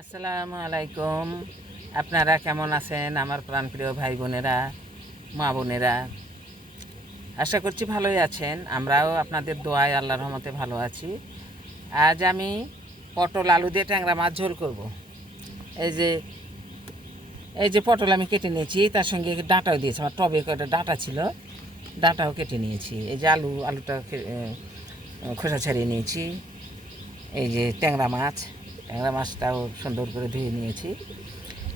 আসসালামু আলাইকুম। আপনারা কেমন আছেন আমার প্রাণপ্রিয় ভাই বোনেরা, মা বোনেরা? আশা করছি ভালোই আছেন। আমরাও আপনাদের দোয়ায় আল্লাহর রহমতে ভালো আছি। আজ আমি পটল আলু দিয়ে ট্যাংরা মাছ ঝোল করব। এই যে এই যে পটল আমি কেটে নিয়েছি, তার সঙ্গে ডাঁটাও দিয়েছি। আমার টবে কয়েকটা ডাঁটা ছিল, ডাঁটাও কেটে নিয়েছি। এই যে আলুটা খোসা ছাড়িয়ে নিয়েছি। এই যে ট্যাংরা মাছটাও সুন্দর করে ধুয়ে নিয়েছি।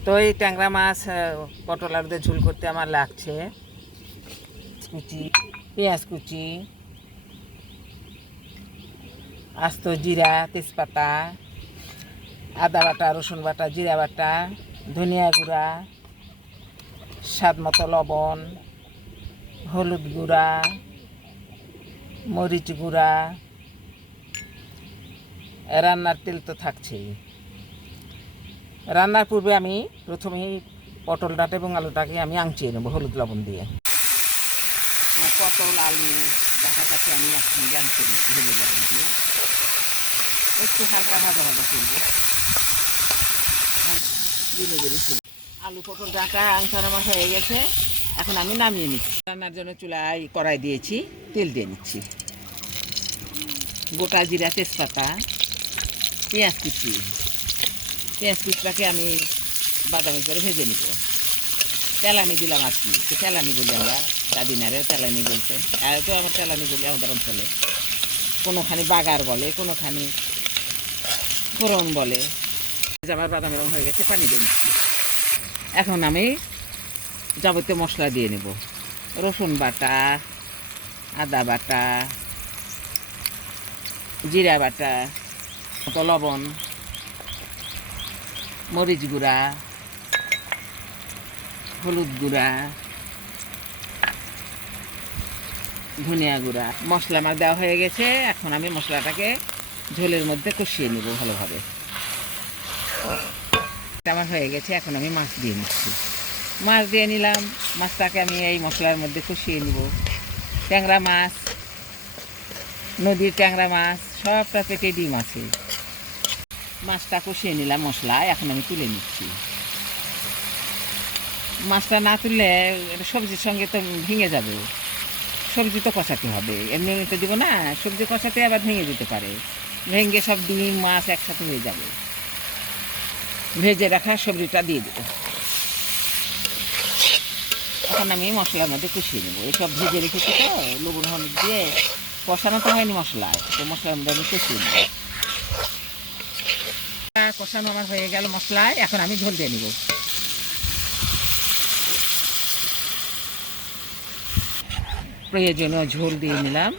তো এই ট্যাংরা মাছ পটল আলু দিয়ে ঝোল করতে আমার লাগছে কুচি, পেঁয়াজ কুচি, আস্ত জিরা, তেজপাতা, আদা বাটা, রসুন বাটা, জিরা বাটা, ধনিয়া গুঁড়া, স্বাদ মতো লবণ, হলুদ গুঁড়া, মরিচ গুঁড়া, রান্নার তেল তো থাকছেই। রান্নার পূর্বে আমি প্রথমেই পটল ডাঁটা এবং আলুটাকে আমি আংচিয়ে নেবো হলুদ লবণ দিয়ে। পটল আলু ডাঁটাটাকে আমি একসঙ্গে আংচিয়ে নিচ্ছি হলুদ লবণ দিয়ে। একটু হালকা ভাজা ভাজা করবো। আলু পটল ডাঁটা আংচানো আমার হয়ে গেছে, এখন আমি নামিয়ে নিচ্ছি। রান্নার জন্য চুলায় কড়াই দিয়েছি, তেল দিয়ে নিচ্ছি। গোটা জিরা, তেজপাতা, পেঁয়াজ কুচিটাকে আমি বাদামি করে ভেজে নিব। তেলানি দিলাম আর কি, তেলানি বলি আমরা, দাদিনারে তেলানি বলতেন, আর তো আমার তেলানি বলি আমাদের অঞ্চলে। কোনোখানি বাগার বলে, কোনোখানি ফোড়ন বলে। আমার বাদামি রঙ হয়ে গেছে, পানি দিয়ে নিচ্ছি। এখন আমি যাবতীয় মশলা দিয়ে নেব। রসুন বাটা, আদা বাটা, জিরা বাটা, লবণ, মরিচ গুঁড়া, হলুদ গুঁড়া, ধনিয়া গুঁড়া। মশলা আমার দেওয়া হয়ে গেছে। এখন আমি মশলাটাকে ঝোলের মধ্যে কষিয়ে নেব ভালোভাবে। আমার হয়ে গেছে, এখন আমি মাছ দিয়ে নিচ্ছি। মাছ দিয়ে নিলাম, মাছটাকে আমি এই মশলার মধ্যে কষিয়ে নিব। ট্যাংরা মাছ, নদীর ট্যাংরা মাছ, সবটা পেটে ডিম আছে। মাছটা কষিয়ে নিলাম মশলা, এখন আমি তুলে নিচ্ছি। মাছটা না তুললে সবজির সঙ্গে তো ভেঙে যাবে। সবজি তো কষাতে হবে, এমনি তো দিব না। সবজি কষাতে আবার ভেঙে যেতে পারে, ভেঙে সব ডিম মাছ একসাথে হয়ে যাবে। ভেজে রাখা সবজিটা দিয়ে দেবো। এখন আমি মশলার মধ্যে কষিয়ে নেবো। এইসব ভেজে রেখেছি তো, লবণ হলুদ দিয়ে কষানো তো হয়নি মশলায়, তো মশলার মধ্যে আমি কষিয়ে নেব। কষানো আমার হয়ে গেল মশলায়, এখন আমি ঝোল দিয়ে নেব। প্রয়োজনীয় ঝোল দিয়ে নিলাম।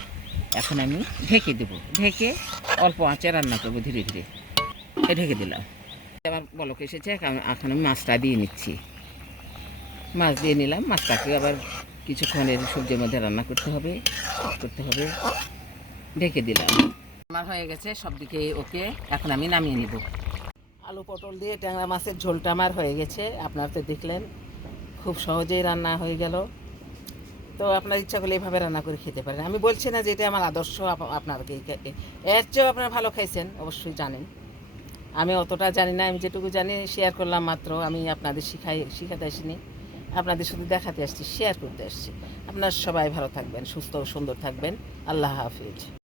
এখন আমি ঢেকে দেবো, ঢেকে অল্প আঁচে রান্না করবো ধীরে ধীরে। ঢেকে দিলাম। আমার বলক এসেছে, এখন আমি মাছটা দিয়ে নিচ্ছি। মাছ দিয়ে নিলাম, মাছটাকে আবার কিছুক্ষণের সবজির মধ্যে রান্না করতে হবে। ঢেকে দিলাম। আমার হয়ে গেছে সব দিকে ওকে, এখন আমি নামিয়ে নিব। আলু পটল দিয়ে ট্যাংরা মাছের ঝোলটা আমার হয়ে গেছে। আপনারা তো দেখলেন, খুব সহজেই রান্না হয়ে গেল। তো আপনার ইচ্ছা করলে এইভাবে রান্না করে খেতে পারেন। আমি বলছি না যে এটা আমার আদর্শ, আপনাকে এর চেয়েও আপনারা ভালো খাইছেন অবশ্যই জানেন। আমি অতটা জানি না, আমি যেটুকু জানি শেয়ার করলাম মাত্র। আমি আপনাদের শিখাতে আসিনি, আপনাদের শুধু দেখাতে আসছি, শেয়ার করতে আসছি। আপনারা সবাই ভালো থাকবেন, সুস্থ ও সুন্দর থাকবেন। আল্লাহ হাফিজ।